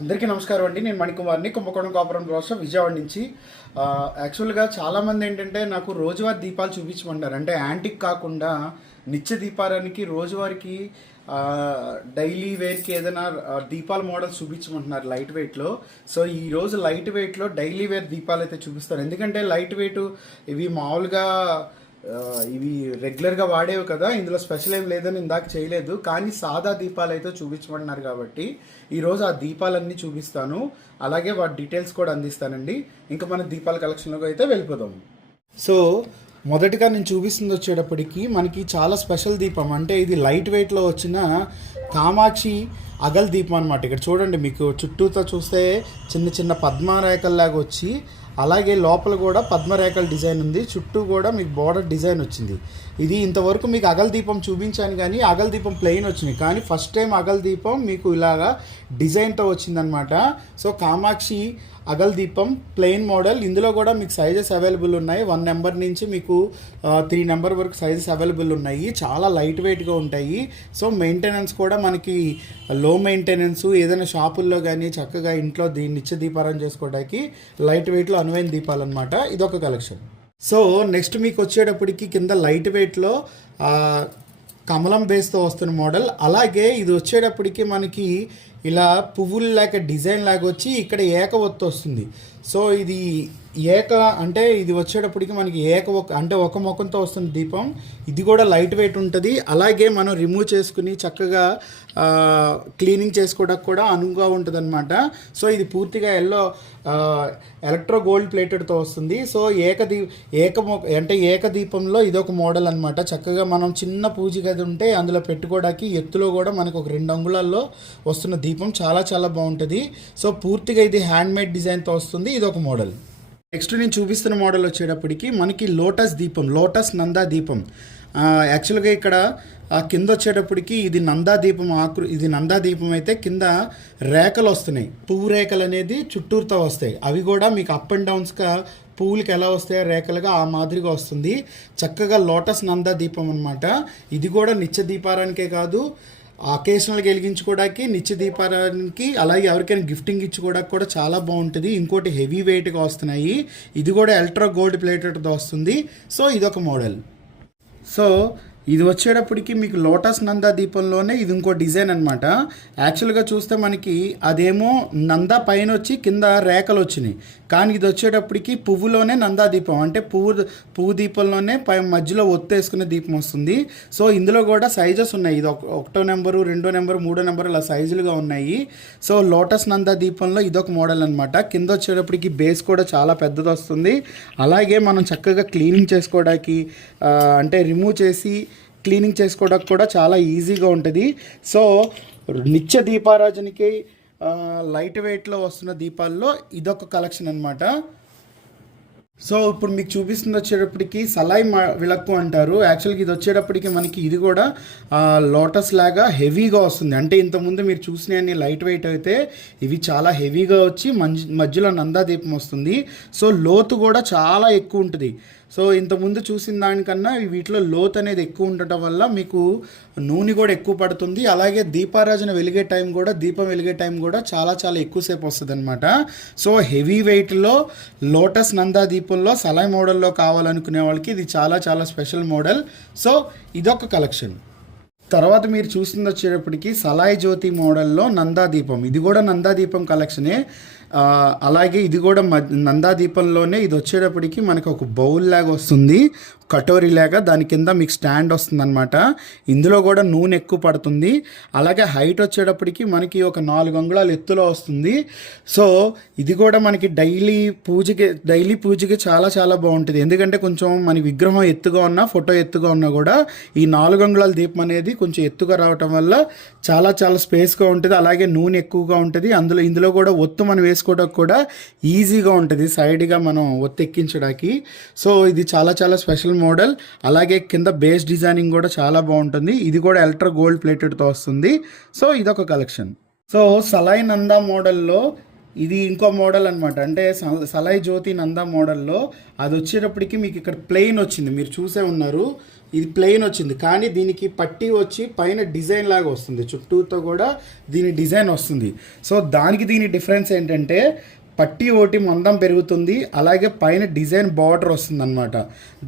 అందరికీ నమస్కారం అండి. నేను మణికుమార్ని. కుంభకోణం కాపురం రాష్ట్ర విజయవాడ నుంచి. యాక్చువల్గా చాలామంది ఏంటంటే నాకు రోజువారీ దీపాలు చూపించమంటారు. అంటే యాంటిక్ కాకుండా నిత్య దీపారానికి రోజువారికి డైలీ వేర్కి ఏదైనా దీపాల మోడల్ చూపించమంటున్నారు లైట్ వెయిట్లో. సో ఈ రోజు లైట్ వెయిట్లో డైలీ వేర్ దీపాలు అయితే చూపిస్తారు. ఎందుకంటే లైట్ వెయిట్ ఇవి మామూలుగా ఇవి రెగ్యులర్గా వాడేవి కదా ఇందులో స్పెషల్ ఏం లేదని ఇందాక చేయలేదు కానీ సాదా దీపాలు అయితే చూపించమన్నారు కాబట్టి ఈరోజు ఆ దీపాలన్నీ చూపిస్తాను అలాగే వాటి డీటెయిల్స్ కూడా అందిస్తానండి. ఇంకా మన దీపాల కలెక్షన్లోకి అయితే వెళ్ళిపోదాం. సో మొదటిగా నేను చూపిస్తుంది వచ్చేటప్పటికి మనకి చాలా స్పెషల్ దీపం అంటే ఇది లైట్ వెయిట్లో వచ్చిన కామాక్షి అగల్ దీపం అనమాట ఇక్కడ చూడండి మీకు చుట్టూతో చూస్తే చిన్న చిన్న పద్మరేఖల్లాగా వచ్చి అలాగే లోపల కూడా పద్మరేఖల డిజైన్ ఉంది. చుట్టూ కూడా మీకు బార్డర్ డిజైన్ వచ్చింది. ఇది ఇంతవరకు మీకు అగల్ దీపం చూపించాను కానీ అగల్ దీపం ప్లెయిన్ వచ్చినాయి. కానీ ఫస్ట్ టైం అగల్ దీపం మీకు ఇలాగా డిజైన్తో వచ్చిందనమాట సో కామాక్షి అగల్ దీపం ప్లెయిన్ మోడల్ ఇందులో కూడా మీకు సైజెస్ అవైలబుల్ ఉన్నాయి. వన్ నెంబర్ నుంచి మీకు త్రీ నెంబర్ వరకు సైజెస్ అవైలబుల్ ఉన్నాయి. చాలా లైట్ వెయిట్గా ఉంటాయి. సో మెయింటెనెన్స్ కూడా మనకి లో మెయింటెనెన్స్ ఏదైనా షాపుల్లో కానీ చక్కగా ఇంట్లో దీన్ని నిత్య దీపారం చేసుకోవడానికి లైట్ వెయిట్లో అనువైన దీపాలు అనమాట ఇదొక కలెక్షన్ సో నెక్స్ట్ మీకు వచ్చేటప్పటికి కింద లైట్ వెయిట్లో కమలం బేస్తో వస్తున్న మోడల్ అలాగే ఇది వచ్చేటప్పటికి మనకి ఇలా పువ్వులు లేక డిజైన్ లాగా వచ్చి ఇక్కడ ఏకవత్తు వస్తుంది. సో ఇది ఏక అంటే ఇది వచ్చేటప్పటికి మనకి ఏక ఒక అంటే ఒక ముఖంతో వస్తుంది దీపం. ఇది కూడా లైట్ వెయిట్ ఉంటుంది. అలాగే మనం రిమూవ్ చేసుకుని చక్కగా క్లీనింగ్ చేసుకోవడానికి కూడా అనువుగా ఉంటుంది అనమాట సో ఇది పూర్తిగా ఎల్లో ఎలక్ట్రో గోల్డ్ ప్లేటెడ్తో వస్తుంది. సో ఏకదీ ఏక మొ- అంటే ఏకదీపంలో ఇదొక మోడల్ అనమాట చక్కగా మనం చిన్న పూజ గది ఉంటే అందులో పెట్టుకోవడానికి ఎత్తులో కూడా మనకు ఒక రెండు అంగుళాల్లో వస్తున్న దీపం చాలా చాలా బాగుంటుంది. సో పూర్తిగా ఇది హ్యాండ్ మేడ్ డిజైన్తో వస్తుంది. ఇది ఒక మోడల్. నెక్స్ట్ నేను చూపిస్తున్న మోడల్ వచ్చేటప్పటికి మనకి లోటస్ దీపం లోటస్ నందా దీపం. యాక్చువల్గా ఇక్కడ కింద వచ్చేటప్పటికి ఇది నందా దీపం ఆకృ ఇది నందా దీపం అయితే కింద రేఖలు వస్తున్నాయి. పువ్వు రేఖలు అనేది చుట్టూరుతో వస్తాయి. అవి కూడా మీకు అప్ అండ్ డౌన్స్గా పువ్వులకి ఎలా వస్తాయో రేఖలుగా ఆ మాదిరిగా వస్తుంది. చక్కగా లోటస్ నందా దీపం అనమాట ఇది కూడా నిత్య దీపారానికే కాదు అకేషనల్గా వెలిగించుకోవడానికి నిత్య దీపానికి అలాగే ఎవరికైనా గిఫ్టింగ్ ఇచ్చుకోవడానికి కూడా చాలా బాగుంటుంది. ఇంకోటి హెవీ వెయిట్గా వస్తున్నాయి. ఇది కూడా ఎల్ట్రా గోల్డ్ ప్లేటెడ్తో వస్తుంది. సో ఇదొక మోడల్. సో ఇది వచ్చేటప్పటికి మీకు లోటస్ నందా దీపంలోనే ఇది ఇంకో డిజైన్ అనమాట యాక్చువల్గా చూస్తే మనకి అదేమో నందా పైన వచ్చి కింద రేఖలు వచ్చినాయి. కానీ ఇది వచ్చేటప్పటికి పువ్వులోనే నందా దీపం. అంటే పువ్వు పువ్వు దీపంలోనే పై మధ్యలో ఒత్తేసుకునే దీపం వస్తుంది. సో ఇందులో కూడా సైజెస్ ఉన్నాయి. ఇది ఒక- ఒకటో నెంబరు రెండో నెంబరు మూడో నెంబరు అలా సైజులుగా ఉన్నాయి. సో లోటస్ నందా దీపంలో ఇదొక మోడల్ అనమాట కింద వచ్చేటప్పటికి బేస్ కూడా చాలా పెద్దది వస్తుంది అలాగే మనం చక్కగా క్లీనింగ్ చేసుకోవడానికి అంటే రిమూవ్ చేసి క్లీనింగ్ చేసుకోవడానికి కూడా చాలా ఈజీగా ఉంటుంది. సో నిత్య దీపారాజనకి లైట్ వెయిట్లో వస్తున్న దీపాల్లో ఇదొక కలెక్షన్ అనమాట సో ఇప్పుడు మీకు చూపిస్తుంది వచ్చేటప్పటికి సలాయి మ అంటారు. యాక్చువల్గా ఇది వచ్చేటప్పటికి మనకి ఇది కూడా లోటస్ లాగా హెవీగా వస్తుంది. అంటే ఇంతకుముందు మీరు చూసిన అన్ని లైట్ వెయిట్ అయితే ఇవి చాలా హెవీగా వచ్చి మంచి మధ్యలో నందాదీపం వస్తుంది. సో లోతు కూడా చాలా ఎక్కువ ఉంటుంది. సో ఇంతకుముందు చూసిన దానికన్నా వీటిలో లోత్ అనేది ఎక్కువ ఉండటం వల్ల మీకు నూనె కూడా ఎక్కువ పడుతుంది. అలాగే దీపారాజన వెలిగే టైం కూడా దీపం వెలిగే టైం కూడా చాలా చాలా ఎక్కువసేపు వస్తుంది అనమాట సో హెవీ వెయిట్లో లోటస్ నందా దీపంలో సలాయ్ మోడల్లో కావాలనుకునే వాళ్ళకి ఇది చాలా చాలా స్పెషల్ మోడల్. సో ఇదొక కలెక్షన్. తర్వాత మీరు చూసింది వచ్చేటప్పటికి సలాయ్ జ్యోతి మోడల్లో నందా దీపం. ఇది కూడా నందా దీపం కలెక్షనే. అలాగే ఇది కూడా మ నందాదీపంలోనే ఇది వచ్చేటప్పటికి మనకు ఒక బౌల్ లాగా వస్తుంది. కటోరీ లాగా దాని కింద మీకు స్టాండ్ వస్తుంది అనమాట ఇందులో కూడా నూనె ఎక్కువ పడుతుంది. అలాగే హైట్ వచ్చేటప్పటికి మనకి ఒక నాలుగు అంగుళాలు ఎత్తులో వస్తుంది. సో ఇది కూడా మనకి డైలీ పూజకి డైలీ పూజకి చాలా చాలా బాగుంటుంది. ఎందుకంటే కొంచెం మన విగ్రహం ఎత్తుగా ఉన్నా ఫోటో ఎత్తుగా ఉన్నా కూడా ఈ నాలుగు అంగుళాల దీపం అనేది కొంచెం ఎత్తుగా రావటం వల్ల చాలా చాలా స్పేస్గా ఉంటుంది. అలాగే నూనె ఎక్కువగా ఉంటుంది. అందులో ఇందులో కూడా ఒత్తు మనం వేసుకోవడానికి కూడా ఈజీగా ఉంటుంది. సైడ్గా మనం ఒత్తు ఎక్కించడానికి. సో ఇది చాలా చాలా స్పెషల్ మోడల్ అలాగే కింద బేస్ డిజైనింగ్ కూడా చాలా బాగుంటుంది. ఇది కూడా ఎల్ట్రా గోల్డ్ ప్లేటెడ్తో వస్తుంది. సో ఇదొక కలెక్షన్. సో సలై నందా మోడల్లో ఇది ఇంకో మోడల్ అనమాట అంటే స- సలై జ్యోతి నందా మోడల్లో అది వచ్చేటప్పటికి మీకు ఇక్కడ ప్లెయిన్ వచ్చింది. మీరు చూసే ఉన్నారు. ఇది ప్లెయిన్ వచ్చింది. కానీ దీనికి పట్టి వచ్చి పైన డిజైన్ లాగా వస్తుంది. చుట్టూతో కూడా దీని డిజైన్ వస్తుంది. సో దానికి దీని డిఫరెన్స్ ఏంటంటే పట్టి ఓటి మందం పెరుగుతుంది అలాగే పైన డిజైన్ బార్డర్ వస్తుంది అనమాట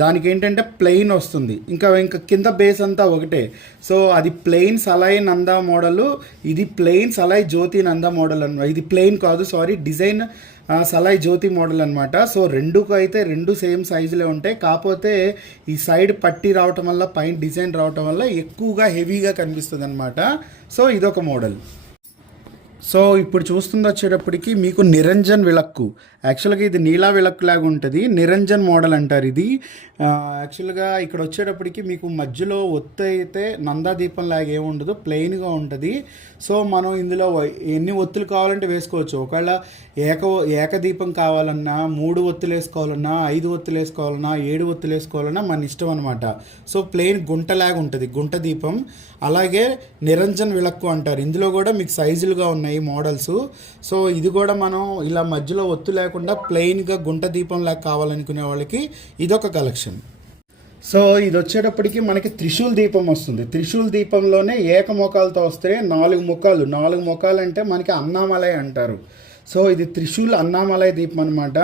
దానికి ఏంటంటే ప్లెయిన్ వస్తుంది. ఇంకా ఇంకా కింద బేస్ అంతా ఒకటే. సో అది ప్లెయిన్ సలాయి నందా మోడల్ ఇది ప్లెయిన్ సలాయి జ్యోతి నందా మోడల్ అనమాట ఇది ప్లెయిన్ కాదు సారీ డిజైన్ సలాయి జ్యోతి మోడల్ అనమాట సో రెండుకు అయితే రెండు సేమ్ సైజులే ఉంటాయి. కాకపోతే ఈ సైడ్ పట్టి రావటం వల్ల పైన డిజైన్ రావటం వల్ల ఎక్కువగా హెవీగా కనిపిస్తుంది అనమాట సో ఇదొక మోడల్. సో ఇప్పుడు చూస్తుంది వచ్చేటప్పటికి మీకు నిరంజన్ విలక్కు. యాక్చువల్గా ఇది నీలా విలక్కు లాగా ఉంటుంది. నిరంజన్ మోడల్ అంటారు ఇది. యాక్చువల్గా ఇక్కడ వచ్చేటప్పటికి మీకు మధ్యలో ఒత్తు అయితే నందాదీపం లాగా ఏముండదు ప్లెయిన్గా ఉంటుంది. సో మనం ఇందులో ఎన్ని ఒత్తులు కావాలంటే వేసుకోవచ్చు. ఒకవేళ ఏక ఏకదీపం కావాలన్నా మూడు ఒత్తులు వేసుకోవాలన్నా ఐదు ఒత్తులు వేసుకోవాలన్నా ఏడు ఒత్తులు వేసుకోవాలన్నా మన ఇష్టం అనమాట సో ప్లెయిన్ గుంట లాగా ఉంటుంది. గుంట దీపం. అలాగే నిరంజన్ విలక్కు అంటారు. ఇందులో కూడా మీకు సైజులుగా ఉన్నాయి. మోడల్స్. సో ఇది కూడా మనం ఇలా మధ్యలో ఒత్తు లేకుండా ప్లెయిన్గా గుంట దీపం లాగా కావాలనుకునే వాళ్ళకి ఇదొక కలెక్షన్. సో ఇది వచ్చేటప్పటికి మనకి త్రిశూల్ దీపం వస్తుంది. త్రిశూల్ దీపంలోనే ఏక ముఖాలతో వస్తే నాలుగు ముఖాలు. నాలుగు ముఖాలు అంటే మనకి అన్నామలై అంటారు. సో ఇది త్రిశూల్ అన్నామలై దీపం అనమాట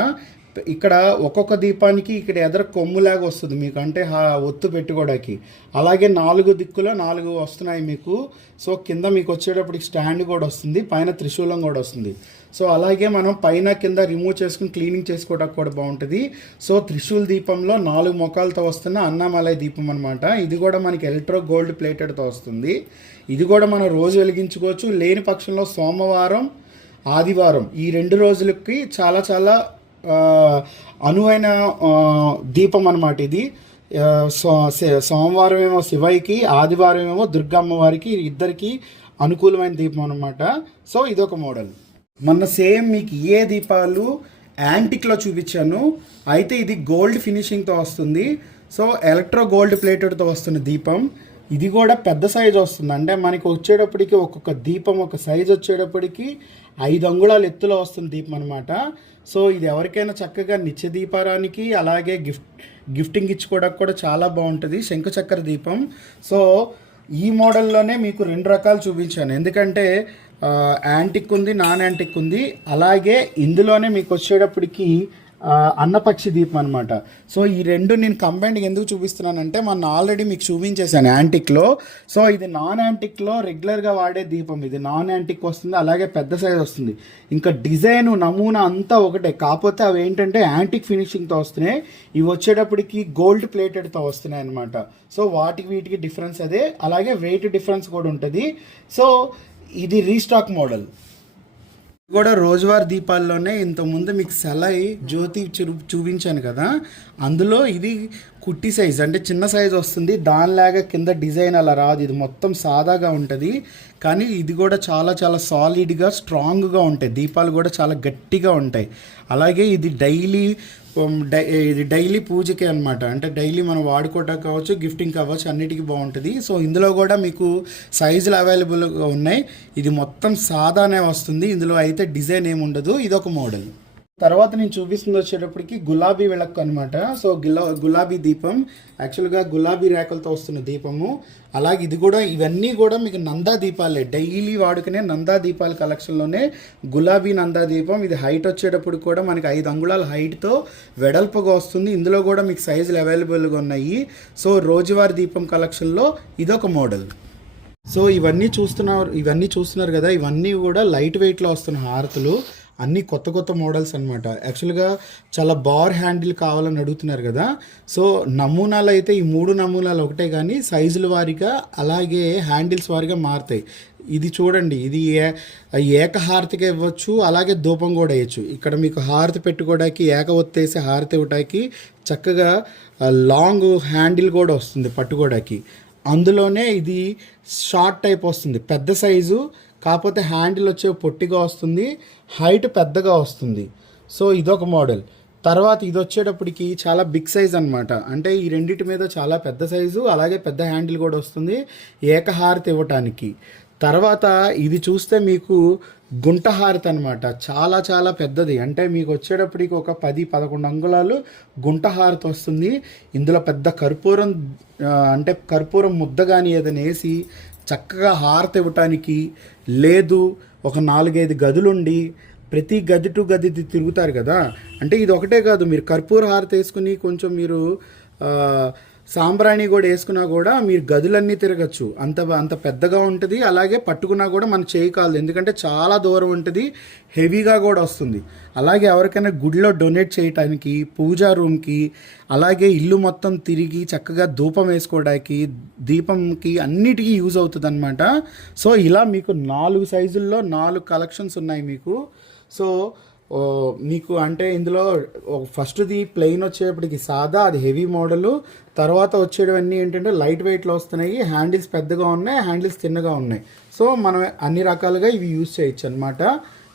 ఇక్కడ ఒక్కొక్క దీపానికి ఇక్కడ ఎదర కొమ్ములాగా వస్తుంది మీకు అంటే ఒత్తు పెట్టుకోవడానికి అలాగే నాలుగు దిక్కులో నాలుగు వస్తున్నాయి మీకు. సో కింద మీకు వచ్చేటప్పటికి స్టాండ్ కూడా వస్తుంది పైన త్రిశూలం కూడా వస్తుంది. సో అలాగే మనం పైన కింద రిమూవ్ చేసుకుని క్లీనింగ్ చేసుకోవడానికి కూడా బాగుంటుంది. సో త్రిశూల్ దీపంలో నాలుగు మొక్కలతో వస్తున్న అన్నామలై దీపం అనమాట ఇది కూడా మనకి ఎలక్ట్రో గోల్డ్ ప్లేటెడ్తో వస్తుంది. ఇది కూడా మనం రోజు వెలిగించుకోవచ్చు. లేని పక్షంలో సోమవారం ఆదివారం ఈ రెండు రోజులకి చాలా చాలా అనువైన దీపం అనమాట ఇది. సో సోమవారం ఏమో శివయ్యకి ఆదివారం ఏమో దుర్గమ్మ వారికి ఇద్దరికి అనుకూలమైన దీపం అనమాట సో ఇదొక మోడల్. మొన్న సేమ్ మీకు ఏ దీపాలు యాంటిక్లో చూపించాను. అయితే ఇది గోల్డ్ ఫినిషింగ్తో వస్తుంది. సో ఎలక్ట్రో గోల్డ్ ప్లేటెడ్తో వస్తున్న దీపం. ఇది కూడా పెద్ద సైజ్ వస్తుంది. అంటే మనకి వచ్చేటప్పటికి ఒక్కొక్క దీపం ఒక సైజ్ వచ్చేటప్పటికి ఐదు అంగుళాలు ఎత్తులో వస్తుంది దీపం అనమాట సో ఇది ఎవరికైనా చక్కగా నిత్య దీపారానికి అలాగే గిఫ్ట్ గిఫ్టింగ్ ఇచ్చుకోవడానికి కూడా చాలా బాగుంటుంది. శంకు దీపం. సో ఈ మోడల్లోనే మీకు రెండు రకాలు చూపించాను. ఎందుకంటే యాంటిక్ ఉంది నాన్ యాంటిక్ ఉంది అలాగే ఇందులోనే మీకు వచ్చేటప్పటికి అన్నపక్షి దీపం అనమాట సో ఈ రెండు నేను కంబైన్డ్ ఎందుకు చూపిస్తున్నానంటే మొన్న ఆల్రెడీ మీకు చూపించేశాను యాంటిక్లో సో ఇది నాన్ యాంటిక్లో రెగ్యులర్గా వాడే దీపం. ఇది నాన్ యాంటిక్ వస్తుంది అలాగే పెద్ద సైజ్ వస్తుంది. ఇంకా డిజైన్ నమూనా అంతా ఒకటే. కాకపోతే అవి ఏంటంటే యాంటిక్ ఫినిషింగ్తో వస్తున్నాయి. ఇవి వచ్చేటప్పటికి గోల్డ్ ప్లేటెడ్తో వస్తున్నాయి అనమాట సో వాటికి వీటికి డిఫరెన్స్ అదే. అలాగే వెయిట్ డిఫరెన్స్ కూడా ఉంటుంది. సో ఇది రీస్టాక్ మోడల్ కూడా రోజువారీ దీపాల్లోనే ఇంతకుముందు మీకు సెలై జ్యోతి చూ చూపించాను కదా. అందులో ఇది కుట్టి సైజ్ అంటే చిన్న సైజ్ వస్తుంది. దానిలాగా కింద డిజైన్ అలా రాదు. ఇది మొత్తం సాదాగా ఉంటుంది. కానీ ఇది కూడా చాలా చాలా సాలిడ్గా స్ట్రాంగ్గా ఉంటాయి. దీపాలు కూడా చాలా గట్టిగా ఉంటాయి. అలాగే ఇది డైలీ డై- ఇది డైలీ పూజకే అనమాట అంటే డైలీ మనం వాడుకోవటానికి కావచ్చు గిఫ్టింగ్ కావచ్చు అన్నిటికీ బాగుంటుంది. సో ఇందులో కూడా మీకు సైజులు అవైలబుల్గా ఉన్నాయి. ఇది మొత్తం సాదానే వస్తుంది. ఇందులో అయితే డిజైన్ ఏమి ఉండదు ఇది ఒక మోడల్ తర్వాత నేను చూపిస్తుంది వచ్చేటప్పటికి గులాబీ విளక్కు అనమాట సో గులా గులాబీ దీపం యాక్చువల్గా గులాబీ రేకులతో వస్తున్న దీపము. అలాగే ఇది కూడా ఇవన్నీ కూడా మీకు నందా దీపాలే. డైలీ వాడుకునే నందా దీపాల కలెక్షన్లోనే గులాబీ నందా దీపం. ఇది హైట్ వచ్చేటప్పుడు కూడా మనకి ఐదు అంగుళాల హైట్తో వెడల్పుగా వస్తుంది. ఇందులో కూడా మీకు సైజులు అవైలబుల్గా ఉన్నాయి. సో రోజువారీ దీపం కలెక్షన్లో ఇదొక మోడల్ సో ఇవన్నీ చూస్తున్నారు ఇవన్నీ చూస్తున్నారు కదా ఇవన్నీ కూడా లైట్ వెయిట్లో వస్తున్న హారతులు. అన్నీ కొత్త కొత్త మోడల్స్ అనమాట యాక్చువల్గా చాలా బార్ హ్యాండిల్ కావాలని అడుగుతున్నారు కదా. సో నమూనాలు అయితే ఈ మూడు నమూనాలు ఒకటే కానీ సైజుల వారీగా అలాగే హ్యాండిల్స్ వారిగా మారుతాయి. ఇది చూడండి ఇది ఏ ఏక ఇవ్వచ్చు అలాగే ధూపం కూడా వేయచ్చు ఇక్కడ మీకు హారతి పెట్టుకోవడానికి ఏక ఒత్తేసి హారతి ఇవ్వడానికి చక్కగా లాంగ్ హ్యాండిల్ కూడా వస్తుంది పట్టుకోవడానికి. అందులోనే ఇది షార్ట్ టైప్ వస్తుంది. పెద్ద సైజు కాకపోతే హ్యాండిల్ వచ్చే పొట్టిగా వస్తుంది హైట్ పెద్దగా వస్తుంది. సో ఇదొక మోడల్. తర్వాత ఇది వచ్చేటప్పటికి చాలా బిగ్ సైజ్ అన్నమాట. అంటే ఈ రెండింటి మీద చాలా పెద్ద సైజు అలాగే పెద్ద హ్యాండిల్ కూడా వస్తుంది ఏకహారతి ఇవ్వటానికి. తర్వాత ఇది చూస్తే మీకు గుంట హారతి అనమాట చాలా చాలా పెద్దది. అంటే మీకు వచ్చేటప్పటికి ఒక పది పదకొండు అంగుళాలు గుంట హారతి వస్తుంది. ఇందులో పెద్ద కర్పూరం అంటే కర్పూరం ముద్ద కానీ ఏదైనా వేసి చక్కగా హారతి ఇవ్వటానికి లేదు. ఒక నాలుగైదు గదులుండి ప్రతి గది టు గది తిరుగుతారు కదా. అంటే ఇది ఒకటే కాదు మీరు కర్పూర హారతి వేసుకుని కొంచెం మీరు సాంబ్రాణి కూడా వేసుకున్నా కూడా మీరు గదులన్నీ తిరగచ్చు. అంత అంత పెద్దగా ఉంటుంది అలాగే పట్టుకున్నా కూడా మన చేయి కాదు. ఎందుకంటే చాలా దూరం ఉంటుంది హెవీగా కూడా వస్తుంది. అలాగే ఎవరికైనా గుడిలో డొనేట్ చేయటానికి పూజా రూమ్కి అలాగే ఇల్లు మొత్తం తిరిగి చక్కగా ధూపం వేసుకోవడానికి దీపంకి అన్నిటికీ యూజ్ అవుతుంది అనమాట సో ఇలా మీకు నాలుగు సైజుల్లో నాలుగు కలెక్షన్స్ ఉన్నాయి మీకు. సో మీకు అంటే ఇందులో ఫస్ట్ది ప్లెయిన్ వచ్చేటప్పటికి సాదా అది హెవీ మోడల్ తర్వాత వచ్చేటివన్నీ ఏంటంటే లైట్ వెయిట్లో వస్తున్నాయి హ్యాండిల్స్ పెద్దగా ఉన్నాయి హ్యాండిల్స్ తిన్నగా ఉన్నాయి. సో మనం అన్ని రకాలుగా ఇవి యూజ్ చేయొచ్చు అనమాట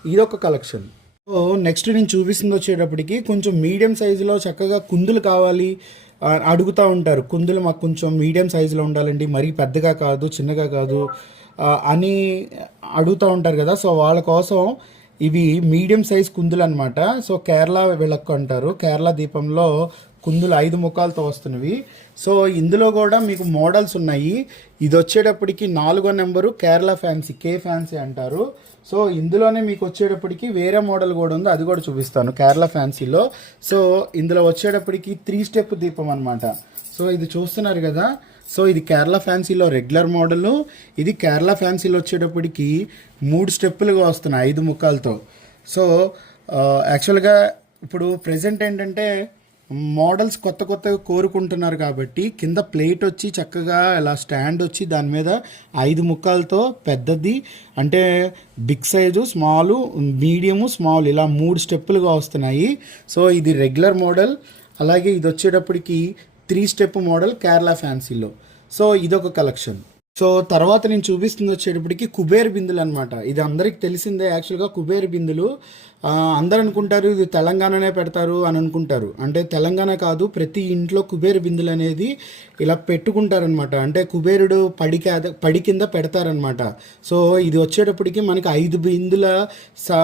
ఇదొక కలెక్షన్ సో నెక్స్ట్ నేను చూపిస్తుంది వచ్చేటప్పటికి కొంచెం మీడియం సైజులో చక్కగా కుందులు కావాలి అడుగుతూ ఉంటారు. కుందులు మాకు కొంచెం మీడియం సైజులో ఉండాలండి మరీ పెద్దగా కాదు చిన్నగా కాదు అని అడుగుతూ ఉంటారు కదా. సో వాళ్ళ కోసం ఇవి మీడియం సైజ్ కుందులు అనమాట సో కేరళ విళక్కు అంటారు. కేరళ దీపంలో కుందులు ఐదు ముఖాలతో వస్తున్నవి. సో ఇందులో కూడా మీకు మోడల్స్ ఉన్నాయి. ఇది వచ్చేటప్పటికి నాలుగో number Kerala fancy K fancy అంటారు. సో ఇందులోనే మీకు వచ్చేటప్పటికి వేరే మోడల్ కూడా ఉంది. అది కూడా చూపిస్తాను కేరళ ఫ్యాన్సీలో. సో ఇందులో వచ్చేటప్పటికి త్రీ స్టెప్ దీపం అనమాట సో ఇది చూస్తున్నారు కదా. సో ఇది కేరళ ఫ్యాన్సీలో రెగ్యులర్ మోడల్. ఇది కేరళ ఫ్యాన్సీలో వచ్చేటప్పటికి మూడు స్టెప్పులుగా వస్తున్నాయి ఐదు ముఖాలతో సో యాక్చువల్గా ఇప్పుడు ప్రజెంట్ ఏంటంటే మోడల్స్ కొత్త కొత్తగా కోరుకుంటున్నారు కాబట్టి కింద ప్లేట్ వచ్చి చక్కగా ఇలా స్టాండ్ వచ్చి దాని మీద ఐదు ముక్కలతో పెద్దది. అంటే big size small medium small ఇలా మూడు స్టెప్పులుగా వస్తున్నాయి. సో ఇది రెగ్యులర్ మోడల్. అలాగే ఇది వచ్చేటప్పటికి త్రీ స్టెప్ మోడల్ కేరళ ఫ్యాన్సీలో. సో ఇదొక కలెక్షన్. సో తర్వాత నేను చూపిస్తుంది వచ్చేటప్పటికి కుబేర్ బిందులు అనమాట ఇది అందరికి తెలిసిందే యాక్చువల్గా కుబేర్ బిందులు. అందరు అనుకుంటారు ఇది తెలంగాణనే పెడతారు అని అనుకుంటారు. అంటే తెలంగాణ కాదు ప్రతి ఇంట్లో కుబేర్ బిందులు అనేది ఇలా పెట్టుకుంటారనమాట అంటే కుబేరుడు పడి పడి కింద పెడతారనమాట సో ఇది వచ్చేటప్పటికి మనకి ఐదు బిందుల స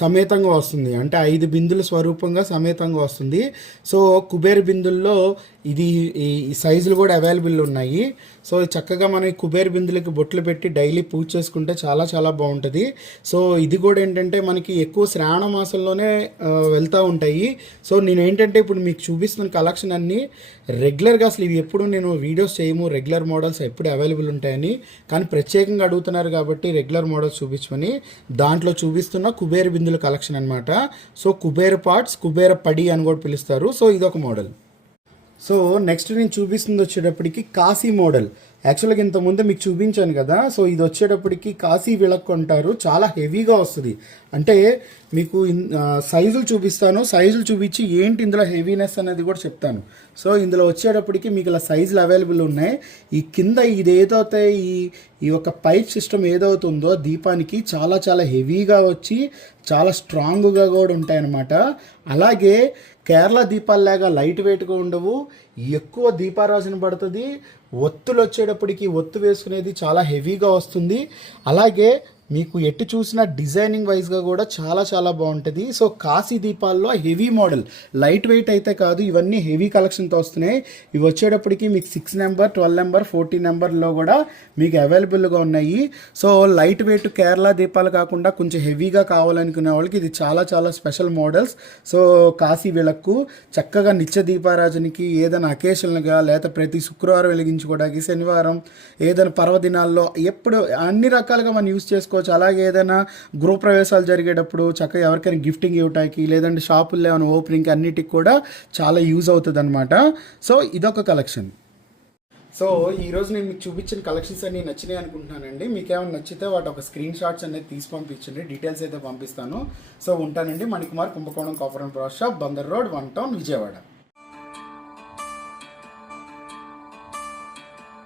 సమేతంగా వస్తుంది. అంటే ఐదు బిందుల స్వరూపంగా సమేతంగా వస్తుంది. సో కుబేర్ బిందుల్లో ఇది ఈ సైజులు కూడా అవైలబుల్ ఉన్నాయి. సో చక్కగా మనం కుబేర్ బిందులకి బొట్లు పెట్టి డైలీ పూజ చేసుకుంటే చాలా చాలా బాగుంటుంది. సో ఇది కూడా ఏంటంటే మనకి ఎక్కువ శ్రావణ మాసంలోనే వెళ్తూ ఉంటాయి. సో నేను ఏంటంటే ఇప్పుడు మీకు చూపిస్తున్న కలెక్షన్ అన్నీ రెగ్యులర్గా అసలు ఇవి ఎప్పుడు నేను వీడియోస్ చేయము రెగ్యులర్ మోడల్స్ ఎప్పుడు అవైలబుల్ ఉంటాయని. కానీ ప్రత్యేకంగా అడుగుతున్నారు కాబట్టి రెగ్యులర్ మోడల్స్ చూపించమని దాంట్లో చూపిస్తున్న కుబేర బిందుల కలెక్షన్ అనమాట సో కుబేర పార్ట్స్ కుబేర పడి అని కూడా పిలుస్తారు. సో ఇదొక మోడల్. సో నెక్స్ట్ నేను చూపిస్తుంది వచ్చేటప్పటికి కాశీ మోడల్. యాక్చువల్గా ఇంతకుముందే మీకు చూపించాను కదా సో ఇది వచ్చేటప్పటికి కాశీ విళక్కు అంటారు. చాలా హెవీగా వస్తుంది. అంటే మీకు సైజులు చూపిస్తాను. సైజులు చూపించి ఏంటి ఇందులో హెవీనెస్ అనేది కూడా చెప్తాను. సో ఇందులో వచ్చేటప్పటికి మీకు ఇలా సైజులు అవైలబుల్ ఉన్నాయి. ఈ కింద ఇది ఏదైతే ఈ ఈ యొక్క పైప్ సిస్టమ్ ఏదవుతుందో దీపానికి చాలా చాలా హెవీగా వచ్చి చాలా స్ట్రాంగ్గా కూడా ఉంటాయన్నమాట. అలాగే కేరళ దీపాల్లాగా లైట్ వెయిట్గా ఉండవు ఎక్కువ దీపారాజన పడుతుంది. ఒత్తులు వచ్చేటప్పటికి ఒత్తు వేసుకునేది చాలా హెవీగా వస్తుంది. అలాగే మీకు ఎటు చూసిన డిజైనింగ్ వైజ్గా కూడా చాలా చాలా బాగుంటుంది. సో కాశీ దీపాల్లో హెవీ మోడల్ లైట్ వెయిట్ అయితే కాదు ఇవన్నీ హెవీ కలెక్షన్తో వస్తున్నాయి. ఇవి వచ్చేటప్పటికి మీకు six number twelve number fourteen నెంబర్లో కూడా మీకు అవైలబుల్గా ఉన్నాయి. సో లైట్ వెయిట్ కేరళ దీపాలు కాకుండా కొంచెం హెవీగా కావాలనుకునే వాళ్ళకి ఇది చాలా చాలా స్పెషల్ మోడల్స్ సో కాశీ విలక్కు చక్కగా నిత్య దీపారాజునికి ఏదైనా అకేషన్లుగా లేదా ప్రతి శుక్రవారం వెలిగించుకోవడానికి శనివారం ఏదైనా పర్వదినాల్లో ఎప్పుడు అన్ని రకాలుగా మనం యూస్ చేసుకో చేసుకోవచ్చు. అలాగే ఏదైనా గృహప్రవేశాలు జరిగేటప్పుడు చక్కగా ఎవరికైనా గిఫ్టింగ్ ఇవ్వటానికి లేదంటే షాపుల్లో ఏమైనా ఓపెనింగ్ అన్నిటికి కూడా చాలా యూజ్ అవుతుంది అనమాట సో ఇదొక కలెక్షన్ సో ఈరోజు నేను మీకు చూపించిన కలెక్షన్స్ అన్ని నచ్చినాయి అనుకుంటున్నానండి. మీకు ఏమైనా నచ్చితే వాటి ఒక స్క్రీన్ షాట్స్ అనేది తీసి పంపించండి. డీటెయిల్స్ అయితే పంపిస్తాను. సో ఉంటానండి. Manikumar Kumbakonam copper brass shop Bandar road one town Vijayawada.